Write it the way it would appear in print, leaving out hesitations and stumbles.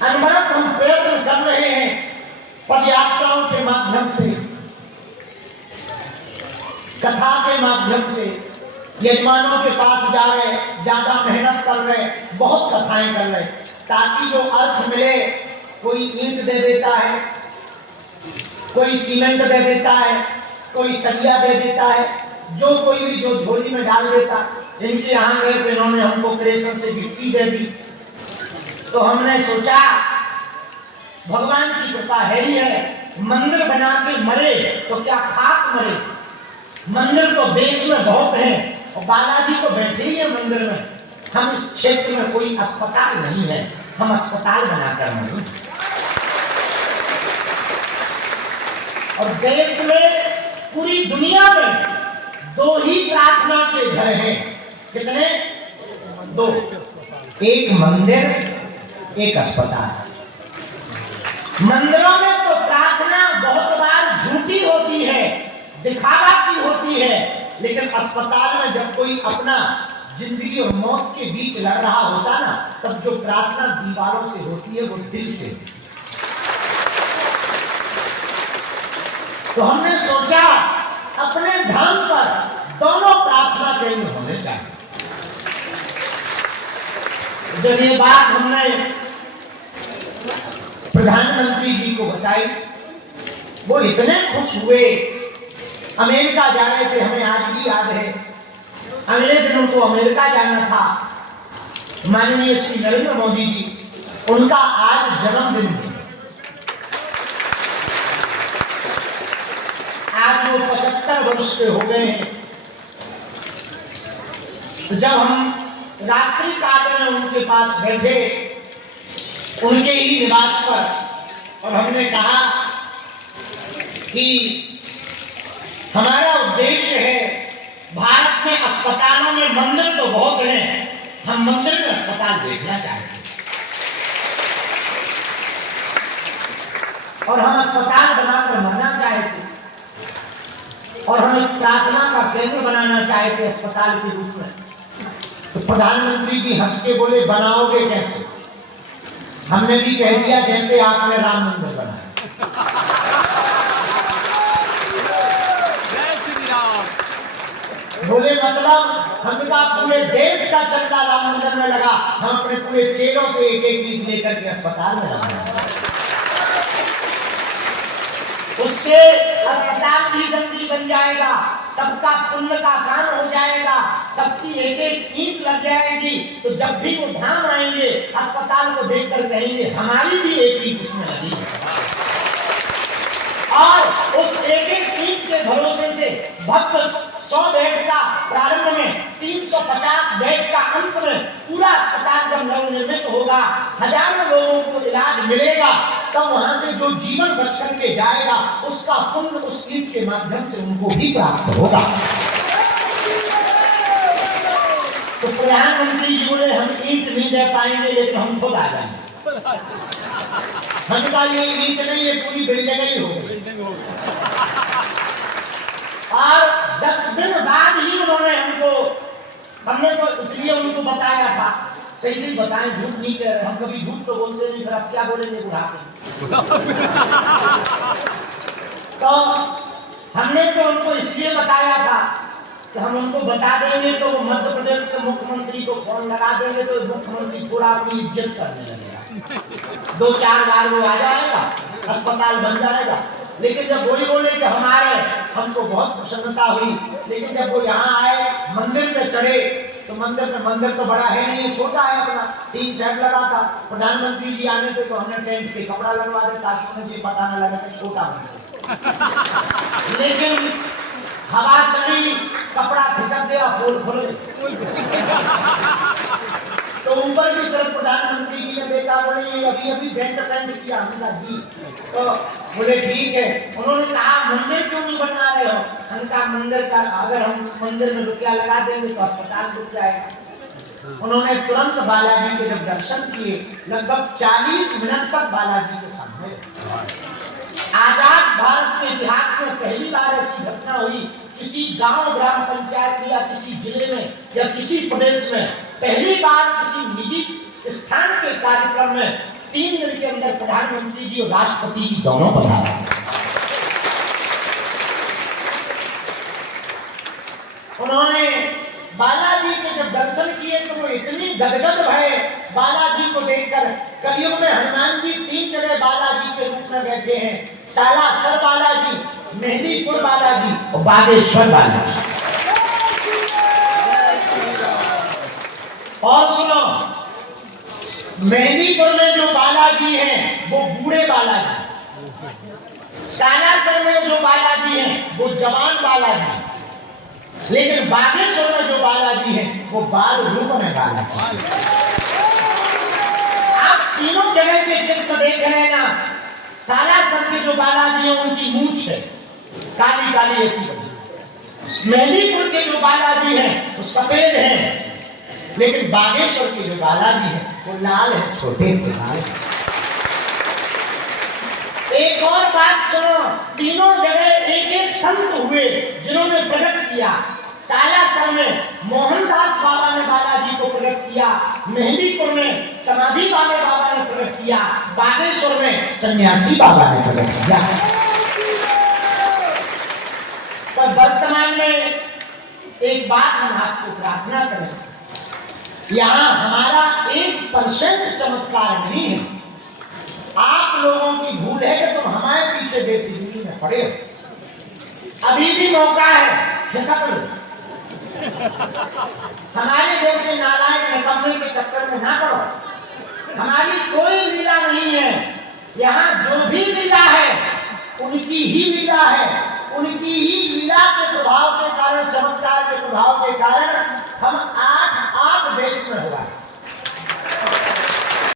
अनवरत हम प्रयत्न कर रहे हैं पद यात्राओं के माध्यम से, कथा के माध्यम से, यजमानों के पास जा रहे, ज्यादा मेहनत कर रहे, बहुत कथाएं कर रहे, ताकि जो अर्थ मिले, कोई ईंट दे देता है, कोई सीमेंट दे देता है, कोई सरिया दे देता है, जो कोई भी जो झोली में डाल देता। जिनके यहाँ गए तो इन्होंने हमको क्रेशन से गिट्टी दे दी। तो हमने सोचा भगवान की कृपा है ही है, मंदिर बना के मरे तो क्या खाक मरे, मंदिर तो देश में बहुत है और बालाजी तो बैठे ही है मंदिर में। हम इस क्षेत्र में कोई अस्पताल नहीं है, हम अस्पताल बनाकर मरे। और देश में, पूरी दुनिया में 2 ही प्रार्थना के घर हैं। कितने? 2। एक मंदिर, एक अस्पताल। मंदिरों में तो प्रार्थना बहुत बार झूठी होती है, दिखावा की होती है, लेकिन अस्पताल में जब कोई अपना जिंदगी और मौत के बीच लड़ रहा होता ना, तब जो प्रार्थना दीवारों से होती है वो दिल से। तो हमने सोचा अपने धाम पर दोनों प्रार्थना केंद्र होने चाहिए। जब ये बात हमने प्रधानमंत्री जी को बताई, वो इतने खुश हुए। अमेरिका जा रहे थे, हमें आज भी याद है, अगले दिन उनको अमेरिका जाना था। माननीय श्री नरेंद्र मोदी जी, उनका आज जन्मदिन है। आज वो 75 वर्ष के हो गए हैं। तो जब हम रात्रि काल में उनके पास बैठे, उनके ही निवास पर, और हमने कहा कि हमारा उद्देश्य है, भारत में अस्पतालों में मंदिर तो बहुत हैं, हम मंदिर में अस्पताल देखना चाहते हैं और हम अस्पताल बनाकर मरना चाहते हैं और हम एक प्रार्थना का केंद्र बनाना चाहते हैं अस्पताल के रूप में। तो प्रधानमंत्री जी हंस के बोले, बनाओगे कैसे? हमने भी कह दिया जैसे आपने राम मंदिर बनाया। बोले मतलब हमका पूरे देश का चंदा राम मंदिर में लगा, हम अपने पूरे चेलों से एक ईंट लेकर के अस्पताल में लगाए। उससे अस्पताल भी जल्दी बन जाएगा, सबका पुण्य का काम हो जाएगा, सबकी एक ईंट लग जाएगी। तो जब भी वो धाम आएंगे, अस्पताल को देखकर कहेंगे हमारी भी एक ईंट उसमें लगी है। और उस एक ईंट के भरोसे से भक्त 100 बेड का प्रारंभ में, 350 बेड का अंत में, पूरा अस्पताल जब नवनिर्मित होगा, हजारों लोगों को इलाज मिलेगा, तब वहां से जो जीवन बच करके जाएगा, उसका पुण्य उस ईंट के माध्यम से उनको भी प्राप्त होगा। तो प्रधानमंत्री जी बोले हम ईंट नहीं दे पाएंगे, लेकिन हम खुद आ जाएंगे। हम कहा ये ईंट नहीं, ये पूरी बिल्डिंग ही हो गई। और 10 दिन बाद ही उन्होंने हमने तो इसलिए उनको बताया था, सही से बताएं, झूठ नहीं कह रहे, हम कभी झूठ तो बोलते नहीं, फिर अब क्या बोलेंगे बुढ़ापे। तो हमने तो उनको इसलिए बताया था कि हम उनको बता देंगे तो वो मध्य प्रदेश के मुख्यमंत्री को फोन लगा देंगे, तो मुख्यमंत्री थोड़ा अपनी इज्जत करने लगेगा, 2-4 बार वो आ जाएगा, अस्पताल बन जाएगा। लेकिन जब वही बोले कि हमारे, हमको बहुत प्रसन्नता हुई। लेकिन जब वो यहाँ आए, मंदिर पे चढ़े, तो मंदिर तो बड़ा है नहीं, छोटा है अपना, 3 सेट लगा था। प्रधानमंत्री जी आने थे तो हमने टेंट पे कपड़ा लगवा दिया ताकि उन्हें ये पता न लगा कि छोटा मंदिर। लेकिन हवा चली, कपड़ा खिसक गया, फूल खुल गए। तो ऊपर की तरफ प्रधानमंत्री जी ने देखा, बोले अभी टेंट किया। हमने कहा जी, तो बोले ठीक है। उन्होंने कहा मंदिर क्यों नहीं बना रहे हो? हमने कहा मंदिर का, अगर हम मंदिर में रुपया लगा देंगे तो अस्पताल रुक जाएगा। उन्होंने तुरंत बालाजी के जब दर्शन किए, लगभग 40 मिनट तक बालाजी के सामने। आजाद भारत के इतिहास में पहली बार ऐसी घटना हुई, किसी गांव, ग्राम पंचायत या किसी जिले में या किसी प्रदेश में पहली बार किसी निजी स्थान के कार्यक्रम में 3 दिन के अंदर प्रधानमंत्री जी और राष्ट्रपति जी दोनों पधारे। उन्होंने बालाजी के जब दर्शन किए तो वो इतनी गदगद भये बालाजी को देखकर। कलयुग में हनुमान जी 3 जगह बालाजी के रूप में बैठे हैं, सालासर बालाजी, मेहंदीपुर बालाजी और बागेश्वर बालाजी। और सुनो, मेहंदीपुर में जो बालाजी हैं वो बूढ़े बालाजी, सालासर में जो बालाजी हैं वो जवान बालाजी, लेकिन बागेश्वर में जो बालाजी हैं वो बाल रूप में बालाजी। आप तीनों जगह के चित्र देख रहे हैं ना। सालासर के जो बालाजी हैं उनकी मूंछ है काली काली ऐसी बनी। मेहंदीपुर के जो बालाजी हैं वो सफेद हैं, लेकिन बागेश्वर के जो बालाजी हैं वो लाल है, छोटे से लाल। एक और बात सुनो, तीनों जगह एक एक संत हुए जिन्होंने प्रकट किया। सालासर में मोहनदास बाबा ने बालाजी को प्रकट किया, मेहंदीपुर में समाधि वाले बाबा ने प्रकट किया, बागेश्वर में सन्यासी बाबा ने प्रकट किया। पर वर्तमान में एक बात हम आपको प्रार्थना करें, यहाँ हमारा 1% चमत्कार नहीं है। आप लोगों की भूल है कि तुम हमारे पीछे बेफिजूली में पड़े हो। अभी भी मौका है, खिसक लो। हमारे जैसे नालायक निकम्मे के चक्कर में ना पड़ो। हमारी कोई लीला नहीं है, यहाँ जो भी लीला है उनकी ही लीला है। उनकी ही लीला के प्रभाव के कारण, चमत्कार के प्रभाव के कारण हम 8 देश में हुआ।